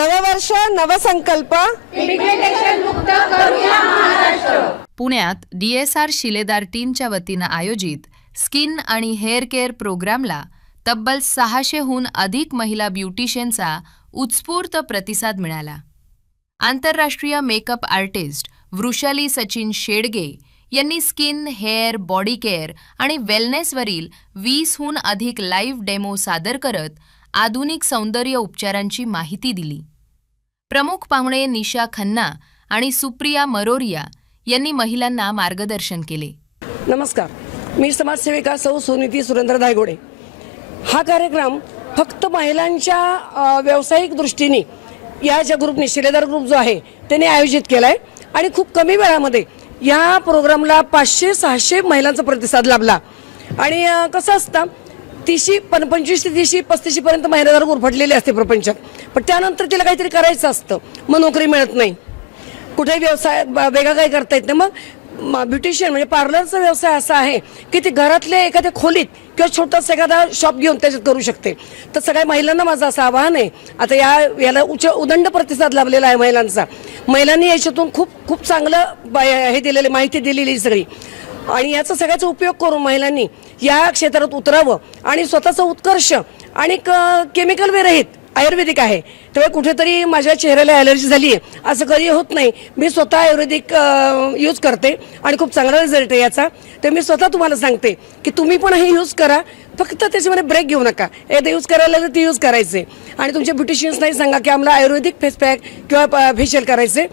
नववर्ष नवसंकल्प पिगमेंटेशन मुक्त करूया महाराष्ट्र। पुण्यात DSR शिलेदार टीमच्या वतीनं आयोजित स्किन आणि हेअर केअर प्रोग्रामला तब्बल 600हून अधिक महिला ब्युटिशियनचा उत्स्फूर्त प्रतिसाद मिळाला। आंतरराष्ट्रीय मेकअप आर्टिस्ट वृषाली सचिन शेडगे यांनी स्किन, हेअर, बॉडी केअर आणि वेलनेसवरील 20हून अधिक लाईव्ह डेमो सादर करत आधुनिक सौंदर्य उपचारांची माहिती दिली। प्रमुख पाहुणे निशा खन्ना आणि सुप्रिया मरोरिया यांनी महिलांना मार्गदर्शन केले। नमस्कार, मी समाजसेविका सौ सुनीती सुरेंद्र धायगोडे। हा कार्यक्रम फक्त महिलांच्या व्यावसायिक दृष्टीने या ज्या ग्रुपने शिलेदार ग्रुप जो आहे त्याने आयोजित केलाय आणि खूप कमी वेळामध्ये या प्रोग्रामला 500-600 महिलांचा प्रतिसाद लाभला। आणि कसं असतं 25 ते 30-35 पर्यंत महिला जर गुरफटलेली असते प्रपंचात, पण त्यानंतर तिला काहीतरी करायचं असतं, मग नोकरी मिळत नाही, कुठेही व्यवसाय वेगळा काही करता येत नाही। मग ब्युटिशियन म्हणजे पार्लरचा व्यवसाय असा आहे की ते घरातल्या एखाद्या खोलीत किंवा छोटासा एखादा शॉप घेऊन त्याच्यात करू शकते। तर सगळ्या महिलांना माझं असं आवाहन आहे, आता याला उदंड प्रतिसाद लाभलेला आहे महिलांचा। महिलांनी याच्यातून खूप चांगलं हे दिलेली माहिती दिलेली सगळी, आणि याचा सगळ्याचा उपयोग करून महिलांनी या क्षेत्रात उतरावं आणि स्वतःचा उत्कर्ष आणि केमिकल विरहित आयुर्वेदिक आहे तेव्हा कुठेतरी माझ्या चेहऱ्याला ॲलर्जी झाली आहे असं कधी होत नाही। मी स्वतः आयुर्वेदिक यूज करते आणि खूप चांगला रिझल्ट आहे याचा। तर मी स्वतः तुम्हाला सांगते की तुम्ही पण हे यूज करा, फक्त त्याच्यामध्ये ब्रेक घेऊ नका। एकदा यूज करायला तर ते यूज करायचे आणि तुमच्या ब्युटिशियन्सनाही सांगा की आम्हाला आयुर्वेदिक फेस पॅक किंवा फेशियल करायचे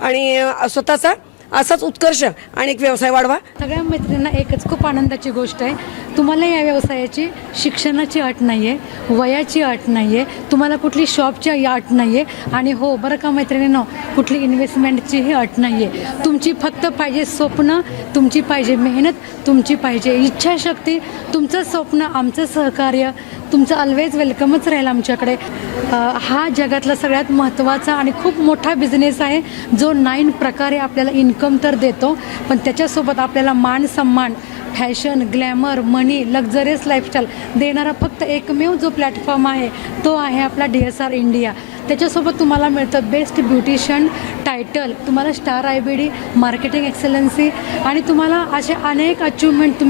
आणि स्वतःचा असाच उत्कर्ष आणि एक व्यवसाय वाढवा। सगळ्या मैत्रिणींना एकच खूप आनंदाची गोष्ट आहे, तुम्हाला या व्यवसायाची शिक्षणाची अट नाही आहे, वयाची अट नाही आहे, तुम्हाला कुठली शॉपची अट नाही आहे, आणि हो बरं का मैत्रिणींनो, कुठली इन्व्हेस्टमेंटचीही अट नाही आहे। तुमची फक्त पाहिजे स्वप्न, तुमची पाहिजे मेहनत, तुमची पाहिजे इच्छाशक्ती, तुमचं स्वप्न, आमचं सहकार्य, तुमचं ऑलवेज वेलकमच राहील आमच्याकडे। हा जगातला सगळ्यात महत्त्वाचा आणि खूप मोठा बिझनेस आहे जो 9 प्रकारे आपल्याला इन्कम तर देतो, पण त्याच्यासोबत आपल्याला मान सन्मान, फॅशन, ग्लॅमर, मनी, लक्झरियस लाईफस्टाईल देणारा फक्त एकमेव जो प्लॅटफॉर्म आहे तो आहे आपला DSR इंडिया। त्याच्यासोबत तुम्हाला मिळतं बेस्ट ब्युटिशियन टायटल, तुम्हाला स्टार IBD, मार्केटिंग एक्सलन्सी, आणि तुम्हाला असे अनेक अचिव्हमेंट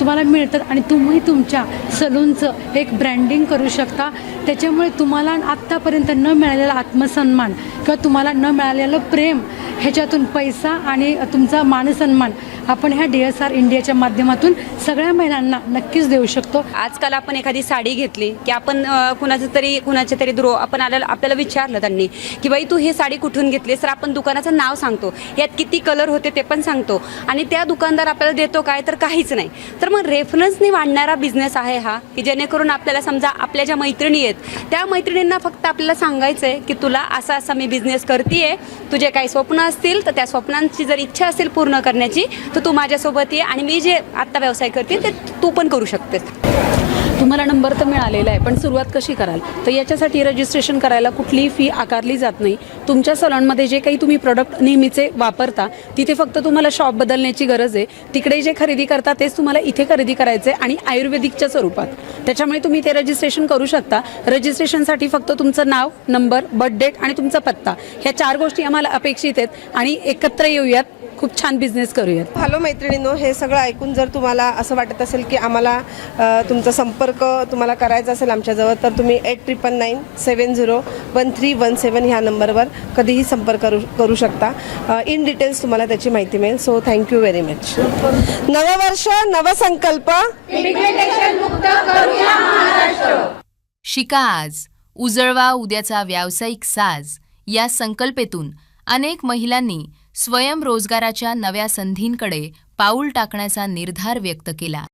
तुम्हाला मिळतात, आणि तुम्ही तुमच्या सलूनचं एक ब्रँडिंग करू शकता। त्याच्यामुळे तुम्हाला आत्तापर्यंत न मिळालेला आत्मसन्मान किंवा तुम्हाला न मिळालेलं प्रेम, ह्याच्यातून पैसा आणि तुमचा मानसन्मान आपण ह्या DSR इंडियाच्या माध्यमातून सगळ्या महिलांना नक्कीच देऊ शकतो। आजकाल आपण एखादी साडी घेतली की आपण कुणाच्या तरी आपण आपल्याला विचारलं त्यांनी की बाई तू ही साडी कुठून घेतलीस, तर आपण दुकानाचं नाव सांगतो, यात किती कलर होते ते पण सांगतो, आणि त्या दुकानदार आपल्याला देतो काय, तर काहीच नाही। तर मग रेफरन्सने वाढणारा बिझनेस आहे हा, की जेणेकरून आपल्याला समजा आपल्या ज्या मैत्रिणी आहेत त्या मैत्रिणींना फक्त आपल्याला सांगायचं आहे की तुला असा मी बिझनेस करते, तुझे काही स्वप्न असतील तर त्या स्वप्नांची जर इच्छा असेल पूर्ण करण्याची तर तू माझ्यासोबत ये, आणि मी जे आत्ता व्यवसाय करते ते तू पण करू शकतेस। तुम्हाला नंबर तर मिळालेला आहे, पण सुरुवात कशी कराल, तर याच्यासाठी रजिस्ट्रेशन करायला कुठलीही फी आकारली जात नाही। तुमच्या सलॉनमध्ये जे काही तुम्ही प्रोडक्ट नेहमीचे वापरता तिथे फक्त तुम्हाला शॉप बदलण्याची गरज आहे, तिकडे जे खरेदी करता तेच तुम्हाला इथे खरेदी करायचे आणि आयुर्वेदिकच्या स्वरूपात। त्याच्यामुळे तुम्ही ते रजिस्ट्रेशन करू शकता। रजिस्ट्रेशनसाठी फक्त तुमचं नाव, नंबर, बर्थ डेट आणि तुमचा पत्ता, ह्या 4 गोष्टी आम्हाला अपेक्षित आहेत, आणि एकत्र येऊयात, खूप छान बिझनेस करूयात। हॅलो मैत्रिणींनो, हे सगळं ऐकून जर तुम्हाला असं वाटत असेल की आम्हाला तुमचा संपर्क तुम्हाला करायचा असेल आमच्याजवळ, तर तुम्ही 8999701317 ह्या नंबरवर कधीही संपर्क करू शकता। इन डिटेल्स तुम्हाला त्याची माहिती मिळेल। So thank you very much. नववर्ष नवसंकल्प पिगमेंटेशन मुक्त करूया महाराष्ट्र। शिका आज, उजळवा उद्याचा व्यावसायिक साज या संकल्पेतून अनेक महिलांनी स्वयंरोजगाराच्या नव्या संधींकडे पाऊल टाकण्याचा निर्धार व्यक्त केला।